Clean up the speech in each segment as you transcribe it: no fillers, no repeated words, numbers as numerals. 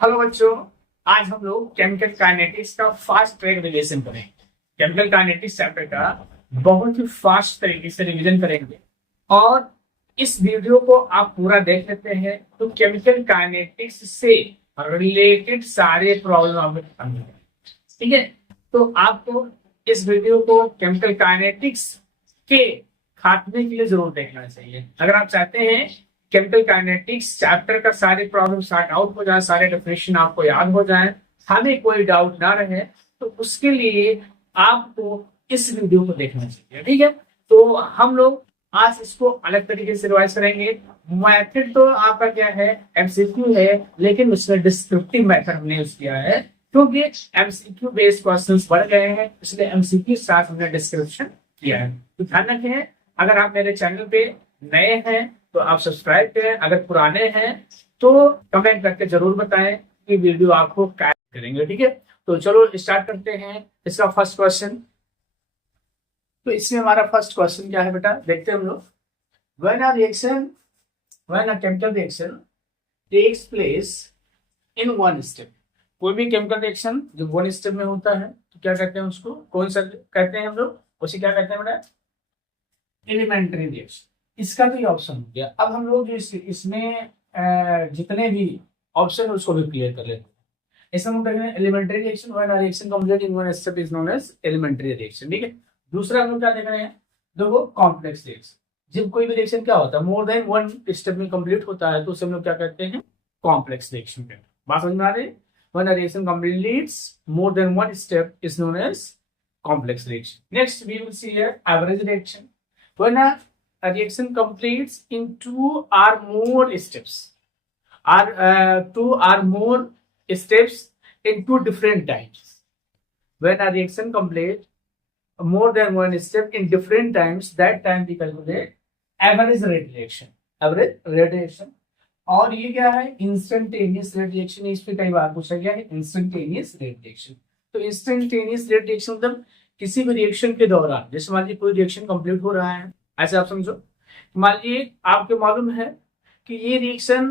Hello बच्चों। आज हम लोग केमिकल काइनेटिक्स का फास्ट ट्रैक रिवीजन करेंगे। केमिकल काइनेटिक्स चैप्टर का बहुत ही फास्ट तरीके से रिवीजन करेंगे और इस वीडियो को आप पूरा देख लेते हैं तो केमिकल काइनेटिक्स से रिलेटेड सारे प्रॉब्लम आपको खत्म हो जाएंगे। ठीक है, तो आपको इस वीडियो को केमिकल काइनेटिक्स के खात्मे के लिए जरूर देखना चाहिए। अगर आप चाहते हैं केमिकल काइनेटिक्स चैप्टर का सारे प्रॉब्लम सॉर्ट आउट हो जाए, सारे डेफिनेशन आपको याद हो जाए, हमें कोई डाउट ना रहे, तो उसके लिए आपको इस वीडियो को देखना चाहिए। ठीक है, तो हम लोग आज इसको अलग तरीके से रिवाइज करेंगे। मैथड तो आपका क्या है, एमसीक्यू है, लेकिन उसमें डिस्क्रिप्टिव मेथड हमने यूज किया है क्योंकि एमसीक्यू बेस्ड क्वेश्चंस बढ़ गए हैं, इसलिए एमसीक्यू साथ हमने डिस्क्रिप्शन किया है। तो ध्यान रखें, अगर आप मेरे चैनल पे नए हैं तो आप सब्सक्राइब करें, अगर पुराने हैं तो कमेंट करके जरूर बताएं कि वीडियो आपको क्या करेंगे। ठीक है, तो चलो स्टार्ट करते हैं इसका फर्स्ट क्वेश्चन। तो इसमें हमारा फर्स्ट क्वेश्चन क्या है बेटा, देखते हैं हम लोग। When a chemical reaction takes place in one step, कोई भी केमिकल रिएक्शन जो वन स्टेप में होता है तो क्या कहते हैं उसको, कौन सा कहते हैं हम लोग, उसे क्या कहते हैं बेटा, एलिमेंट्री रिएक्शन। इसका भी ऑप्शन हो गया। अब हम लोग जो इसमें जितने भी ऑप्शन है उसको भी क्लियर कर लेते हैं। इसमें हम देख रहे हैं elementary reaction, when a reaction complete in one step is known as elementary reaction. ठीक है, दूसरा हम लोग क्या देख रहे हैं, देखो कॉम्प्लेक्स रिएक्शन। जब कोई भी रिएक्शन क्या होता है मोर देन वन स्टेप में कंप्लीट होता है तो उसे हम लोग क्या कहते हैं, कॉम्प्लेक्स रिएक्शन कहते हैं। बात समझ में आ रही है? When a reaction completes more than one step is known as complex reaction. Next, we will see here average reaction. When a reaction completes in two or more steps, two or more steps in two different times. When a reaction completes more than one step in different times, that time we calculate average rate reaction. Average rate reaction. और ये क्या है, instantaneous rate reaction. इस पे कई बार पूछा गया है इंस्टेंटेनियस रेट रिएक्शन। तो इंस्टेंटेनियस रेट रिएक्शन मतलब किसी भी रिएक्शन के दौरान, जैसे मान लीजिए कोई रिएक्शन कंप्लीट हो रहा है, ऐसे आप समझो, मान लीजिए आपको मालूम है कि ये रिएक्शन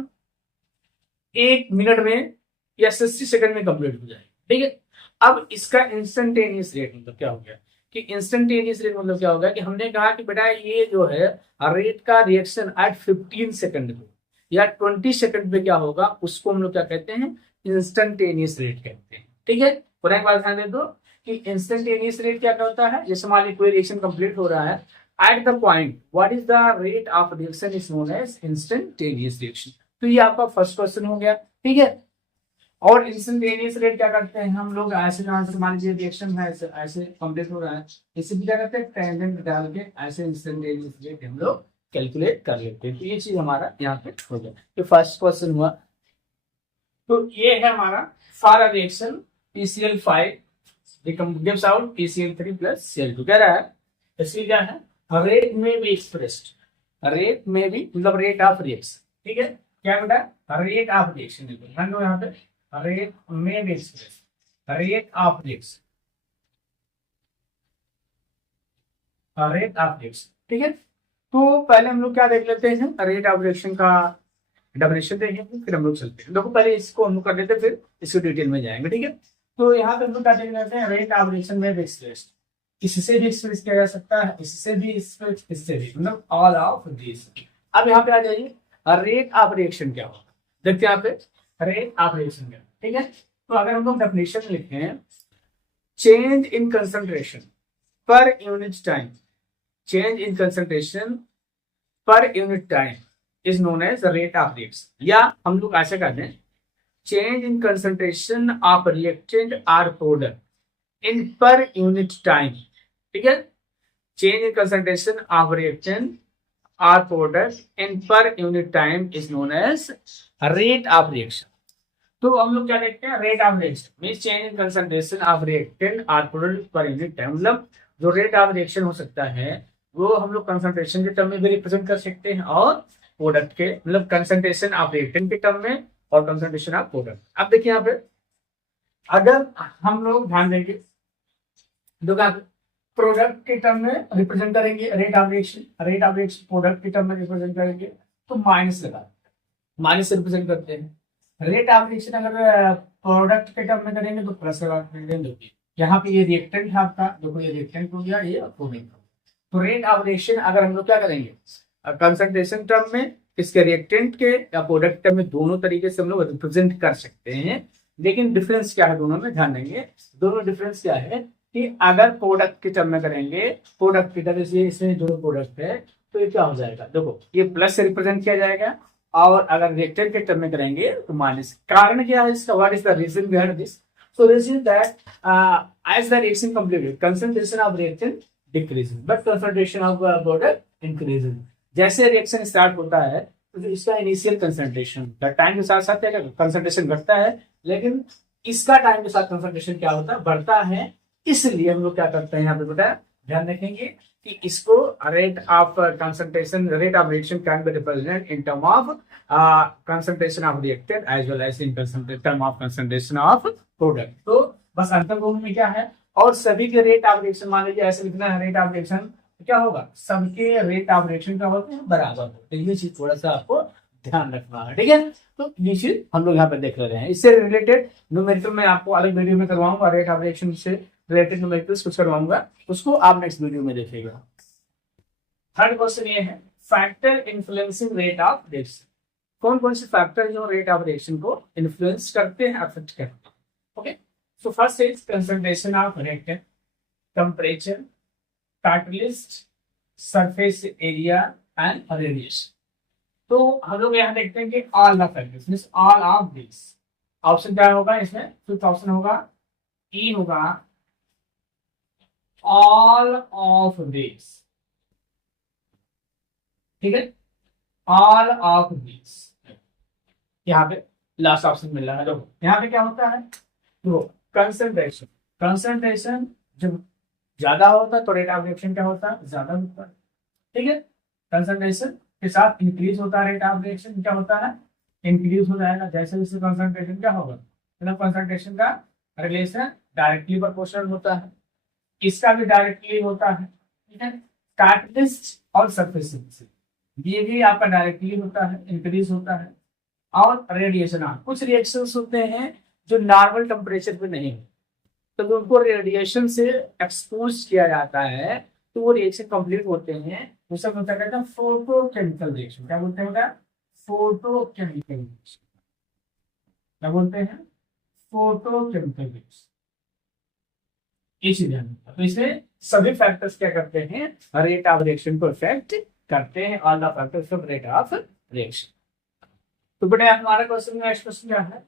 1 मिनट में या 60 सेकंड में कंप्लीट हो जाएगी। ठीक है, अब इसका इंस्टेंटेनियस रेट मतलब क्या हो गया, कि इंस्टेंटेनियस रेट मतलब क्या होगा कि हमने कहा कि बेटा ये जो है रेट का रिएक्शन एट 15 सेकंड पे या 20 सेकंड पे क्या होगा, उसको हम लोग क्या कहते हैं, इंस्टेंटेनियस रेट कहते हैं। ठीक है, पुनः एक बार ध्यान दे दो कि इंस्टेंटेनियस रेट क्या होता है, जैसे मान लीजिए कोई रिएक्शन कंप्लीट हो रहा है, at the point what is the rate of reaction is known as instantaneous reaction. तो ये आपका फर्स्ट क्वेश्चन हो गया। ठीक है, और इंस्टेंटेनियस रेट क्या करते हैं हम लोग, ऐसे जहां से मान लीजिए रिएक्शन है ऐसे ऐसे कंप्लीट हो रहा है, इसे भी क्या करते हैं, टेंजेंट डाल के ऐसे इंस्टेंटेनियस रेट हम लोग कैलकुलेट कर लेते हैं। तो ये चीज हमारा यहाँ पे हो गया, ये फर्स्ट क्वेश्चन हुआ। तो ये है हमारा for reaction PCl5 gives out PCl3 plus Cl2 कह रहा है। इसलिए क्या है, रेट में भी एक्सप्रेस्ड, रेट में भी मतलब रेट ऑफ रिएक्शन। ठीक है, क्या बेटा, रेट ऑफ रिएक्शन, ध्यान दो यहाँ पे, रेट में भी expressed, rate of reaction, rate of reaction. ठीक है, तो पहले हम लोग क्या देख लेते हैं, रेट ऑफ रिएक्शन का डेफिनेशन देखेंगे, फिर हम लोग चलते हैं। देखो पहले इसको हम लोग कर लेते हैं, फिर इसको डिटेल में जाएंगे। ठीक है, तो यहाँ पे हम लोग क्या देख लेते हैं, रेट ऑफ रिएक्शन में भी एक्सप्रेस्ड, इससे भी एक्सप्रेस किया जा सकता है, इससे भी एक्सप्रेस, इससे भी, मतलब ऑल ऑफ दिस। अब यहाँ पे आ जाइए, रेट ऑफ रिएक्शन क्या होगा, देखते हैं यहाँ पे रेट ऑफ रिएक्शन क्या। ठीक है, तो अगर हम लोग डेफिनेशन लिखें, change in concentration per unit time, change in concentration per unit time is known as rate of reaction. या हम लोग ऐसे कर दें, change in concentration of reactant or product in per unit time। ठीक है, change in concentration of reactant or product in per unit time is known as rate of reaction। तो हम लोग क्या देखते हैं, rate of reaction means change in concentration of reactant और product पर यूनिट टाइम। मतलब जो रेट ऑफ रिएक्शन हो सकता है वो हम लोग कंसंट्रेशन के टर्म में भी रिप्रेजेंट कर सकते हैं और प्रोडक्ट के मतलब कंसंट्रेशन ऑफ रिएक्टेंट के टर्म में और कंसंट्रेशन ऑफ प्रोडक्ट। अब देखिए यहाँ पे अगर हम लोग ध्यान देंगे, प्रोडक्ट के टर्म में रिप्रेजेंट करेंगे rate of reaction, rate of reaction product के टर्म में रिप्रेजेंट करेंगे तो माइनस लगा, माइनस से रिप्रेजेंट करते हैं। रेट ऑफ रिएक्शन अगर प्रोडक्ट के टर्म में करेंगे तो प्लस होगी। यहाँ पे ये रिएक्टेंट है आपका, देखो ये रिएक्टेंट हो गया, ये प्रोडक्ट। तो रेट ऑफ रिएक्शन अगर हम लोग क्या करेंगे कंसंट्रेशन टर्म में, इसके रिएक्टेंट के या प्रोडक्ट टर्म में, दोनों तरीके से हम लोग रिप्रेजेंट कर सकते हैं। लेकिन डिफरेंस क्या है दोनों में, ध्यान देंगे। दोनों डिफरेंस क्या है कि अगर प्रोडक्ट के टर्म में करेंगे, प्रोडक्ट की तरह से इसमें जो प्रोडक्ट है तो ये क्या हो जाएगा, देखो ये प्लस से रिप्रेजेंट किया जाएगा, और अगर रिएक्टेंट के टर्म में करेंगे तो माइनस। कारण क्या है इसका, what is the reason behind this? So this is that as the reaction completed, concentration of reactant decreases, but concentration of product increases. जैसे रिएक्शन स्टार्ट होता है तो इसका इनिशियल कंसंट्रेशन टाइम के साथ साथ कंसंट्रेशन घटता है, लेकिन इसका टाइम के साथ कंसंट्रेशन क्या होता है, बढ़ता है। इसलिए हम लोग क्या करते हैं यहाँ पे बेटा, ध्यान रखेंगे कि इसको rate of concentration, rate of reaction can be represented in term of concentration of reactant as well as in term of concentration of product. तो बस अंतर दोनों में क्या है, और सभी के रेट ऑफ रिएक्शन, मान लीजिए ऐसे लिखना है रेट ऑफ रिएक्शन, क्या होगा, सबके रेट ऑफ रिएक्शन क्या होते हैं, बराबर होते हैं। ये चीज थोड़ा सा आपको ध्यान रखना है, ठीक है। तो ये चीज हम लोग यहाँ पे देख रहे हैं। इससे रिलेटेड न्यूमेरिकल में आपको अलग वीडियो में करवाऊंगा, रेट ऑफ रिएक्शन से रिलेटेड न्यूमेरिकल्स कुछ करवाऊंगा, उसको आप नेक्स्ट वीडियो में देखिएगा। थर्ड क्वेश्चन ये है, factor influencing rate of reaction. कौन कौन से फैक्टर जो रेट ऑफ रिएक्शन को इन्फ्लुएंस करते हैं, अफेक्ट करते हैं। Okay, so first is concentration of reactant, temperature, catalyst, surface area and radiation. तो हम लोग यहाँ देखते हैं कि all the factors means all of this. Option क्या होगा इसमें, फिफ्थ ऑप्शन होगा, ई होगा ऑल ऑफ दिस, ठीक है, ऑल ऑफ दिस। यहाँ पे लास्ट ऑप्शन मिल रहा है। देखो यहाँ पे क्या होता है, तो कंसंट्रेशन, कंसंट्रेशन जब ज्यादा होता है तो रेट ऑफ रिएक्शन क्या होता है, ज्यादा होता है, ठीक है। कंसंट्रेशन के साथ इंक्रीज होता है रेट ऑफ रिएक्शन, क्या होता है, इंक्रीज हो जाएगा। जैसे जैसे कंसंट्रेशन क्या होगा, मतलब कंसंट्रेशन का रिलेशन डायरेक्टली प्रोपोर्शनल होता है, इसका भी डायरेक्टली होता है, ठीक है। कैटलिस्ट और सरफेस ये भी आपका डायरेक्टली होता है, इंक्रीज होता है। और रेडिएशन, कुछ रिएक्शंस होते हैं जो नॉर्मल टेम्परेचर पे नहीं होते, तो जब उनको रेडिएशन से एक्सपोज किया जाता है तो वो रिएक्शन कंप्लीट होते हैं। वो सब होता है फोटोकेमिकल रिएक्शन। क्या बोलते हैं, फोटोकेमिकल रिएक्शन। क्या बोलते हैं, फोटोकेमिकल रिएक्शन। इसी तो इसमें सभी फैक्टर्स क्या करते हैं, रेट ऑफ रिएक्शन को इफेक्ट करते हैं, all the factors of rate of reaction. तो बेटा हमारा क्वेश्चन, नेक्स्ट क्वेश्चन क्या है,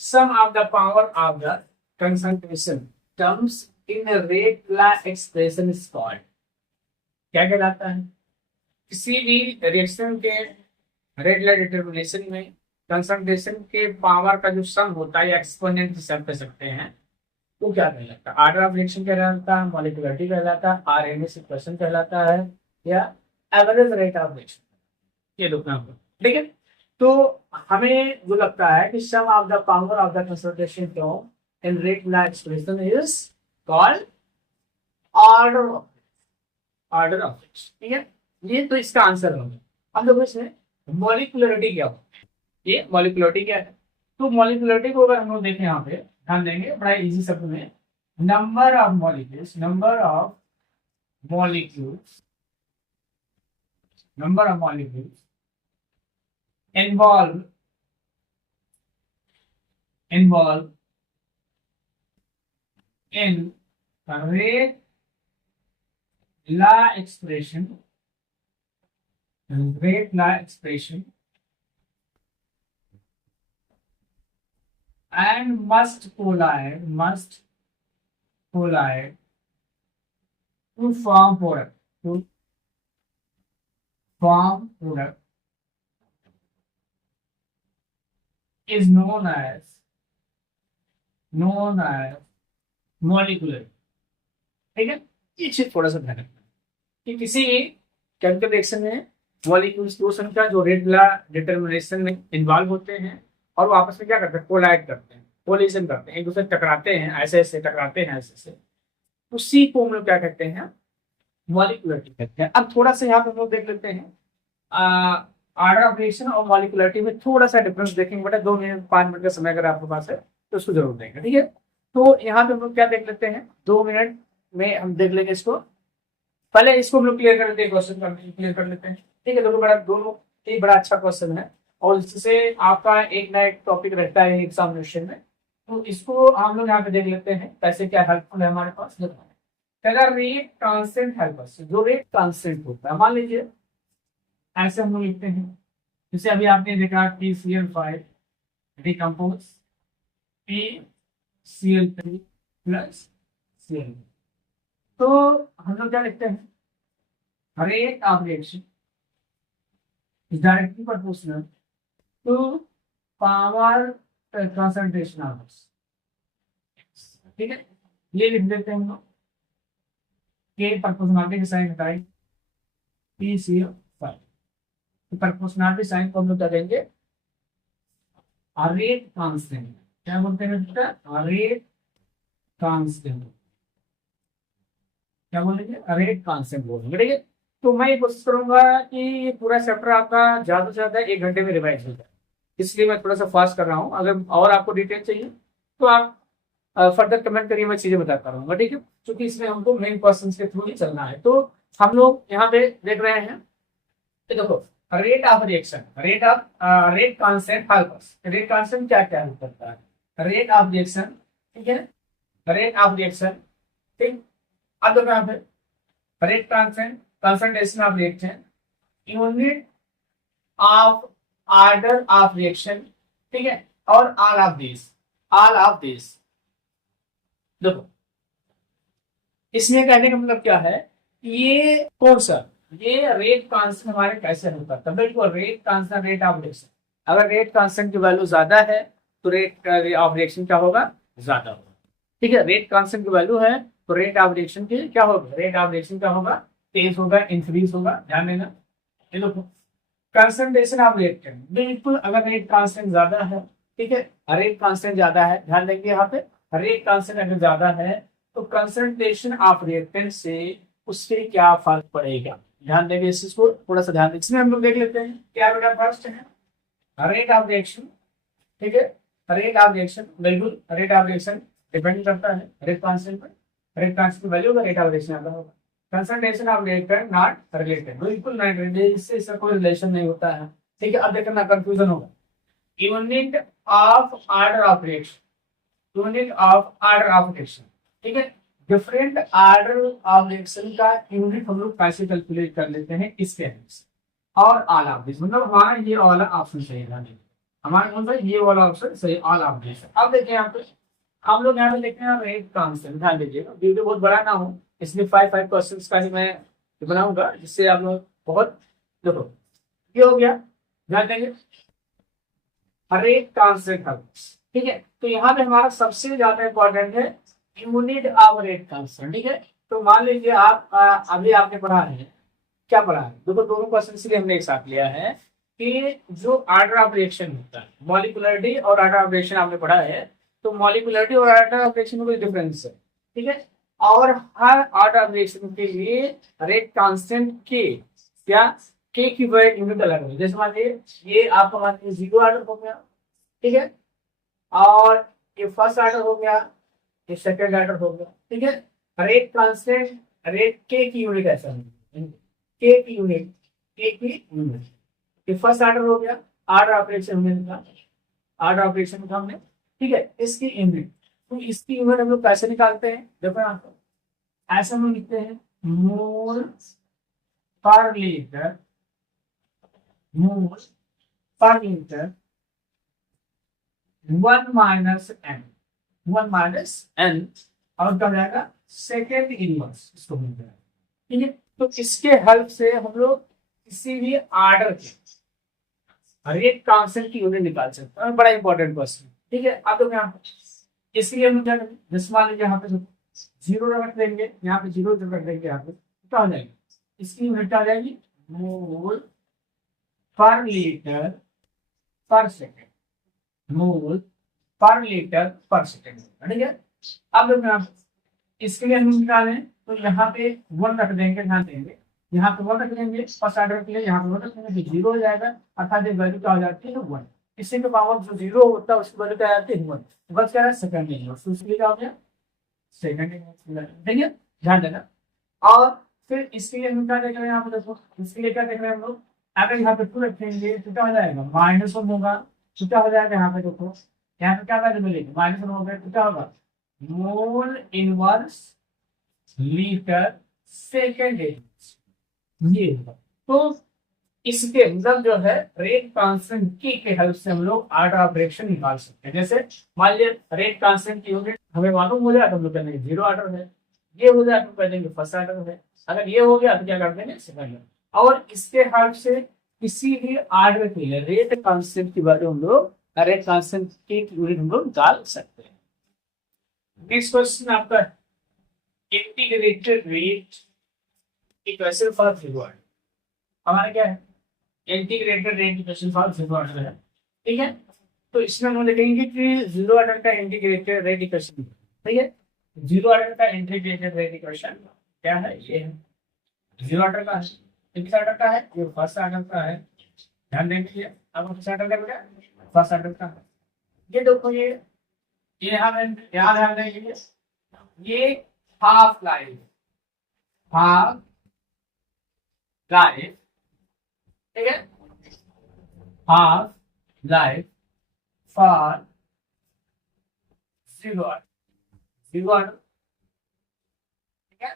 sum of the power of the concentration terms in rate law expression is called. क्या कहलाता है, किसी भी रिएक्शन के रेट लॉ डिटरमिनेशन में कंसंट्रेशन के पावर का जो सम होता है, एक्सपोनेंट सम कह सकते हैं, वो क्या कहलाता है, ऑर्डर ऑफ रिएक्शन कहलाता है, मॉलिक्यूलरिटी कहलाता है, आरएमएस इक्वेशन कहलाता है, या एवरेज रेट ऑफ रिएक्शन, ये दो नाम, ठीक है। तो हमें जो लगता है कि sum of the power of the concentration term in rate law expression is called order of reaction, ठीक है। ये तो इसका आंसर होगा। हम लोग इसमें मॉलिक्यूलरिटी क्या होती है, ये मॉलिक्यूलरिटी क्या है, तो मॉलिक्यूलरिटी को अगर हम लोग देखें यहाँ पे ध्यान देंगे, बड़ा इजी शब्द में, number of molecules, number of molecules, number of molecules involved in rate law expression, rate law expression, and must collide to form product, is known as molecular, ठीक है। ये चीज थोड़ा सा ध्यान रखना कि किसी केमिकल रिएक्शन में मॉलिक्यूल्स दो संख्या जो रेट लॉ डिटरमिनेशन में इन्वॉल्व होते हैं, और वो आपस में क्या करते हैं, कोलाइड करते हैं, कोलिजन करते हैं, एक दूसरे टकराते हैं, ऐसे ऐसे टकराते हैं, ऐसे ऐसे, उसी को हम लोग क्या कहते हैं, मॉलिक्यूलरिटी कहते हैं। अब थोड़ा सा यहाँ पे हम लोग देख लेते हैं ऑर्डर ऑफ रिएक्शन और मॉलिक्यूलरिटी में थोड़ा सा डिफरेंस देखेंगे बेटा, 2 मिनट 5 मिनट का समय अगर आपके पास है तो उसको जरूर देंगे, ठीक है। तो यहाँ पे हम लोग क्या देख लेते हैं, 2 मिनट में हम देख लेंगे इसको। पहले इसको हम लोग क्लियर कर लेते हैं, क्वेश्चन क्लियर कर लेते हैं, ठीक है। दोनों एक बड़ा अच्छा क्वेश्चन है और इससे आपका एक ना एक टॉपिक रहता है एग्जामिनेशन में, तो इसको हम लोग यहाँ पे देख लेते हैं कैसे क्या हेल्पफुल है हमारे पास। अगर रेट कांस्टेंट हेल्प अस, जो रेट कांस्टेंट होता है, मान लीजिए ऐसे हम लोग लिखते हैं, जैसे अभी आपने देखा कि CL5 decompose PCl3 plus Cl, तो हम लोग क्या लिखते हैं, rate of reaction is directly proportional to power concentration of X, ठीक है। ये लिख देते हैं हम लोग, के प्रोपोर्शनलिटी के साइन हटाएंगे PCl5, तो प्रोपोर्शनलिटी साइन को हम लोग क्या देंगे, रेट कांस्टेंट, क्या बोलते हैं बेटा, रेट कांस्टेंट, क्या बोलेंगे, रेट कांस्टेंट बोलेंगे, ठीक है। तो मैं ये कोशिश करूंगा कि ये पूरा चैप्टर आपका ज्यादा से ज्यादा 1 घंटे में रिवाइज हो जाए, इसलिए मैं थोड़ा सा फास्ट कर रहा हूँ। अगर और आपको डिटेल चाहिए तो आप फर्दर कमेंट करिए, मैं चीजें बताता रहूंगा, ठीक है। क्योंकि इसमें हमको मेन क्वेश्चन के थ्रू ही चलना है। तो हम लोग यहाँ पे देख रहे हैं, तो देखो rate of reaction, rate constant helps, rate constant क्या क्या हेल्प करता है, रेट ऑफ रिएक्शन, ठीक है, रेट ऑफ रिएक्शन, ठीक। अब देखो यहाँ पे rate constant, concentration of reaction, unit of order of reaction, ठीक है, और ऑल ऑफ दिस देखो, इसमें कहने का मतलब क्या है, ये कौन सा, ये रेट कांस्टेंट हमारे कैसे हेल्प करता है, बिल्कुल rate constant, rate of reaction, अगर रेट कांस्टेंट की वैल्यू ज्यादा है तो रेट ऑफ रिएक्शन क्या होगा, ज्यादा होगा, ठीक है। रेट कांस्टेंट की वैल्यू है तो रेट ऑफ रिएक्शन की क्या होगा, रेट ऑफ रिएक्शन क्या होगा, तेज होगा, इंक्रीज होगा, ध्यान देना। ये देखो कंसंट्रेशन ऑफ रिएक्टेंट, बिल्कुल अगर रेट कांस्टेंट ज्यादा है, ठीक है, रेट कांस्टेंट ज्यादा है, ध्यान देंगे यहाँ पे रेट कांस्टेंट अगर ज्यादा है तो कंसंट्रेशन ऑफ रिएक्टेंट से उससे क्या फर्क पड़ेगा, ध्यान देंगे इस चीज को, थोड़ा सा ध्यान दें। इसमें हम लोग देख लेते हैं क्या बेटा, फर्स्ट है रेट ऑफ रिएक्शन, ठीक है, रेट ऑफ रिएक्शन, बिल्कुल रेट ऑफ रिएक्शन डिपेंड करता है रेट कांस्टेंट पर, रेट कांस्टेंट की वैल्यू का रेट ऑफ रिएक्शन आता होगा। Concentration of reactant not related, बिल्कुल नॉट रिलेटेड, इससे कोई रिलेशन नहीं होता है, ठीक है। अब देखना कंफ्यूजन होगा, unit of order of reaction, unit of order of reaction, ठीक है, डिफरेंट ऑर्डर ऑफ रिएक्शन का यूनिट हम लोग कैसे कैलकुलेट कर लेते हैं इसके हेल्प से, और ऑल ऑफ दिस, मतलब हमारा ये वाला ऑप्शन सही है, हमारा मतलब ये वाला ऑप्शन सही, ऑल ऑफ दिस। अब देखिए यहाँ पे हम लोग यहाँ पे देखते हैं रेट कांस्टेंट, ध्यान दीजिएगा, वीडियो बहुत बड़ा ना हो इसलिए 5 क्वेश्चन का ही मैं बनाऊंगा, जिससे आप लोग बहुत, देखो ये हो गया, ध्यान देंगे रेट कांस्टेंट, ठीक है। तो यहाँ पे हमारा सबसे ज्यादा इंपॉर्टेंट है यूनिट ऑफ रेट कांस्टेंट, ठीक है। तो मान लीजिए आप अभी आपने पढ़ा है, क्या पढ़ा है, देखो दोनों क्वेश्चन इसलिए हमने एक साथ लिया है कि जो ऑर्डर ऑफ रिएक्शन होता है, मॉलिक्यूलरिटी और ऑर्डर ऑफ रिएक्शन आपने पढ़ा है, तो मॉलिक्यूलरिटी और ऑर्डर ऑफ रिएक्शन में कोई डिफरेंस है, ठीक है। और हर ऑर्डर ऑफ रिएक्शन के लिए रेट कांस्टेंट के क्या, के की यूनिट अलग है, जैसे मान लीजिए ये आपका मान लीजिए 0 ऑर्डर हो गया, ठीक है, और ये फर्स्ट ऑर्डर हो गया, ये सेकंड ऑर्डर हो गया, ठीक है। रेट कांस्टेंट, रेट के की यूनिट ऐसा है, के की यूनिट, के की यूनिट, ये फर्स्ट ऑर्डर हो गया, ऑर्डर ऑपरेशन हमने लिखा, ऑर्डर ऑपरेशन का हमने, ठीक है, इसकी यूनिट, तो इसकी यूनिट हम लोग कैसे निकालते हैं, देखो यहाँ पर ऐसा हम लोग लिखते हैं मोल per litre, mole per litre 1 minus n, 1 minus n, और क्या जाएगा सेकेंड इनवर्स, इसको मिल जाएगा, ठीक है। तो इसके हेल्प से हम लोग किसी भी ऑर्डर के रेट कांस्टेंट की यूनिट निकाल सकते हैं, बड़ा इंपॉर्टेंट क्वेश्चन, ठीक है। अब तो यहाँ इसलिए हम क्या करेंगे, जैसे मान लीजिए यहाँ पे 0 रख देंगे, यहाँ पे 0 रख देंगे, यहाँ पे क्या हो जाएगी, इसकी यूनिट आ जाएगी मोल पर लीटर पर सेकेंड, मोल पर लीटर पर सेकेंड, ठीक है। अब देखो इसके लिए हम निकालें तो यहाँ पे 1 रख देंगे, ध्यान देंगे यहाँ पे वन रख लेंगे फर्स्ट ऑर्डर के लिए, यहाँ पे वन रख लेंगे तो जीरो हो जाएगा, अर्थात ये वैल्यू क्या हो जाती है वन। इसी के पावर जो जीरो होता है उसकी वैल्यू क्या आ जाती है वन, बस क्या है सेकंड इंवर्स, तो उसके लिए क्या हो गया सेकंड इंवर्स, ठीक है ध्यान देना। और फिर इसके लिए हम क्या देख रहे हैं यहाँ पे देखो, इसके लिए क्या देख रहे हैं हम लोग, अगर यहाँ पे टू रखेंगे तो क्या हो जाएगा -1 होगा, तो क्या हो जाएगा यहाँ पे देखो, यहाँ पे क्या वैल्यू मिलेगी -1 हो गया तो क्या होगा मोल इनवर्स लीटर सेकेंड ये होगा। तो इसके मतलब जो है रेट कांस्टेंट की के हेल्प से हम लोग ऑर्डर ऑफ रिएक्शन निकाल सकते हैं। जैसे मान लिया रेट कांस्टेंट की यूनिट हमें मालूम हो जाए तो हम लोग कहेंगे जीरो ऑर्डर है, ये हो जाए तो कह देंगे फर्स्ट ऑर्डर है, अगर ये हो गया तो क्या कर देंगे सेकंड ऑर्डर। और इसके हेल्प से किसी भी ऑर्डर के लिए रेट कांस्टेंट की वैल्यू हम लोग रेट कांस्टेंट की यूनिट हम लोग निकाल सकते हैं। नेक्स्ट क्वेश्चन आपका integrated rate equation for zero order, हमारा क्या है integrated rate equation for zero order है, ठीक है। तो इसमें हम लिखेंगे कि जीरो ऑर्डर का इंटीग्रेटेड रेट इक्वेशन, ठीक है। जीरो ऑर्डर का इंटीग्रेटेड रेट इक्वेशन क्या है, ये है जीरो ऑर्डर का है, किस ऑर्डर का है ये फर्स्ट ऑर्डर का है, ध्यान देंगे अब किस ऑर्डर का बेटा फर्स्ट ऑर्डर का है। ये देखो ये हमें यहाँ ध्यान देंगे ये हाफ लाइफ ठीक है, half life for zero order, ठीक है।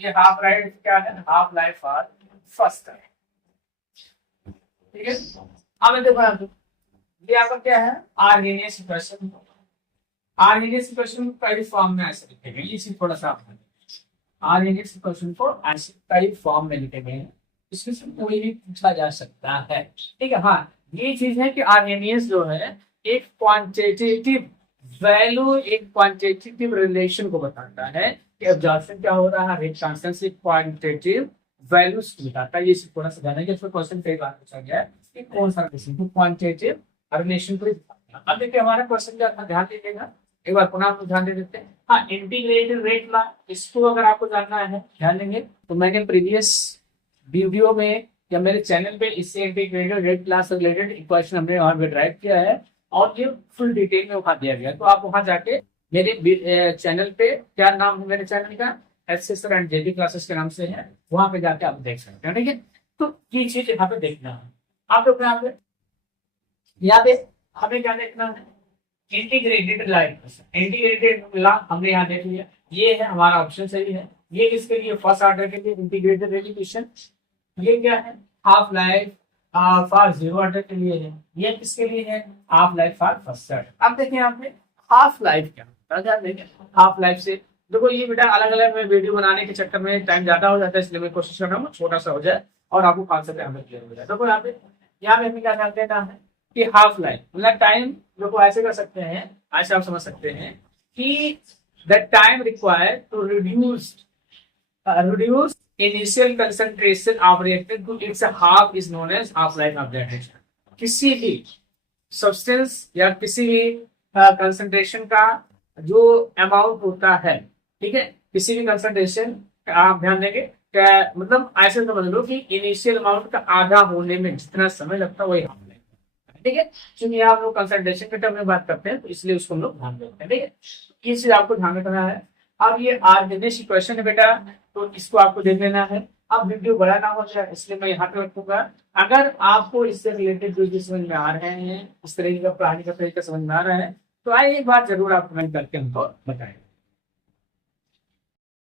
ये हाफ लाइफ क्या है half life for first time, ठीक है। अब देखो यहाँ पे ये आपका क्या है आर्गेनियस इक्वेशन, आर्गेनियस इक्वेशन को कई फॉर्म में ऐसे लिखे गए, इसी थोड़ा सा आर्गेनियस इक्वेशन को ऐसे कई फॉर्म में लिखे गए हैं, इसमें से कोई भी पूछा जा सकता है, ठीक है। हाँ ये चीज है कि आर्गेनियस जो है एक क्वांटिटेटिव वैल्यू एक क्वांटिटेटिव रिलेशन को बताता है कि एब्जॉर्प्शन क्या हो रहा है रेट कांस्टेंट से क्वांटिटेटिव वैल्यूज बताता है। ये थोड़ा सा जाना कि इसमें क्वेश्चन कई बार पूछा गया है कि कौन सा रिलेशन को क्वांटिटेटिव रिलेशन को बताता है। अब देखिए हमारा क्वेश्चन क्या था ध्यान दीजिएगा, एक बार पुनः हम ध्यान दे देते हैं। हाँ इंटीग्रेटेड रेट ला इसको अगर आपको जानना है ध्यान देंगे तो मैंने प्रीवियस वीडियो में या मेरे चैनल पे इससे इंटीग्रेटेड रेट क्लास से रिलेटेड इक्वेशन हमने वहां पे ड्राइव किया है और ये फुल डिटेल में वहां दिया गया, तो आप वहां जाके मेरे चैनल पे क्या नाम है मेरे चैनल का एस एंड जेबी क्लासेस के नाम से है, वहां पे जाके आप देख सकते हैं, ठीक है। तो ये चीज यहाँ पे देखना है आप लोग यहाँ पे हमें क्या देखना है इंटीग्रेटेड लाइन, इंटीग्रेटेड ला हमने यहाँ देख लिया, ये है हमारा ऑप्शन सही है। ये किसके लिए फर्स्ट ऑर्डर के लिए इंटीग्रेटेड रेट इक्वेशन, ये क्या है half life for zero order के लिए है, ये किसके लिए है half life for first order. अब देखिए यहाँ पे हाफ लाइफ क्या होता है, हाफ लाइफ से देखो ये बेटा अलग अलग में वीडियो बनाने के चक्कर में टाइम ज्यादा हो जाता है, इसलिए मैं कोशिश कर रहा हूँ छोटा सा हो जाए और आपको कॉन्सेप्ट यहाँ पे क्लियर हो जाए। देखो यहाँ पे हमें क्या ध्यान देना है कि हाफ लाइफ मतलब टाइम देखो ऐसे कर सकते हैं, ऐसे आप समझ सकते हैं कि the time required to reduce initial concentration of reactant to its half is known as half life of that reaction। किसी भी सब्सटेंस या किसी भी कंसंट्रेशन का जो अमाउंट होता है, ठीक है, किसी भी कंसंट्रेशन आप ध्यान देंगे क्या मतलब ऐसे समझ लो कि इनिशियल अमाउंट का आधा होने में जितना समय लगता है वही हाफ लाइफ, ठीक है। क्योंकि यहाँ हम लोग कंसंट्रेशन के टर्म में बात करते हैं तो इसलिए उसको हम लोग ध्यान देते हैं, ठीक है। ये चीज आपको ध्यान रखना है। अब ये आर्गेनियस इक्वेशन है बेटा, तो इसको आपको देख लेना है। अब वीडियो बड़ा ना हो जाए इसलिए मैं यहाँ पे रखूंगा। अगर आपको इससे रिलेटेड जो समझ में आ रहे हैं, इस तरीके का पढ़ाने का तरीका समझ में आ रहा है तो आइए एक बार जरूर आप कमेंट करके हमको बताएं।